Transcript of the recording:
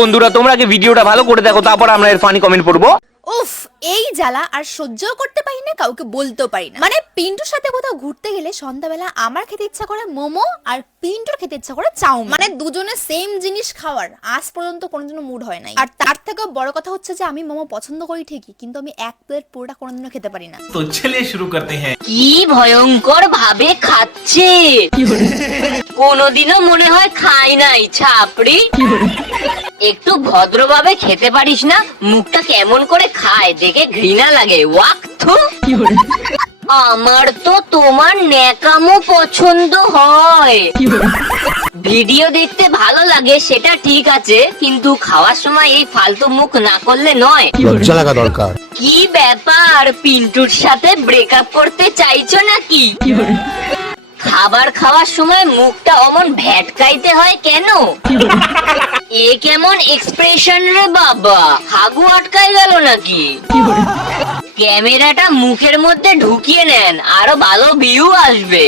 বন্ধুরা তোমরা আগে ভিডিওটা ভালো করে দেখো, তারপর আমরা এর ফানি কমেন্ট পড়বো। উফ, এই জ্বালা আর সহ্যও করতে পারি না, কাউকে বলতেও পারি না। মানে পিন্টুর সাথে কোথাও ঘুরতে গেলে সন্ধ্যাবেলা আমার খেতে ইচ্ছা করে মোমো আর পিন্টুর খেতে ইচ্ছা করে চাউমিন। মানে দুজনে সেম জিনিস খাওয়ার আজ পর্যন্ত কোনোদিনও মুড হয় নাই। আর তার থেকেও বড় কথা হচ্ছে যে আমি মোমো পছন্দ করি ঠিকই, কিন্তু আমি এক প্লেট পুরোটা কোনোদিনও খেতে পারি না। তো চলিয়ে শুরু করতে হ্যাঁ। কি ভয়ঙ্কর ভাবে খাচ্ছে, কোনোদিনও মনে হয় খাই নাই ছাপড়ি। একটু ভদ্রভাবে খেতে পারিস না? মুখটা কেমন করে খায় দেখে ঘৃণা লাগে। ওয়াক থু। আমার তো তোমার ন্যাকামো পছন্দ হয়। ভিডিও দেখতে ভালো লাগে সেটা ঠিক আছে, কিন্তু খাওয়ার সময় এই ফালতু মুখ না করলে নয়। লজ্জা লাগা দরকার। কি ব্যাপার, পিন্টুর সাথে ব্রেকআপ করতে চাইছো নাকি? খাবার খাওয়ার সময় মুখটা অমন ভ্যাটকাইতে হয় কেন? এ কেমন এক্সপ্রেশন রে বাবা, হাগু আটকাই গেল নাকি? ক্যামেরাটা মুখের মধ্যে ঢুকিয়ে নেন, আরো ভালো ভিউ আসবে।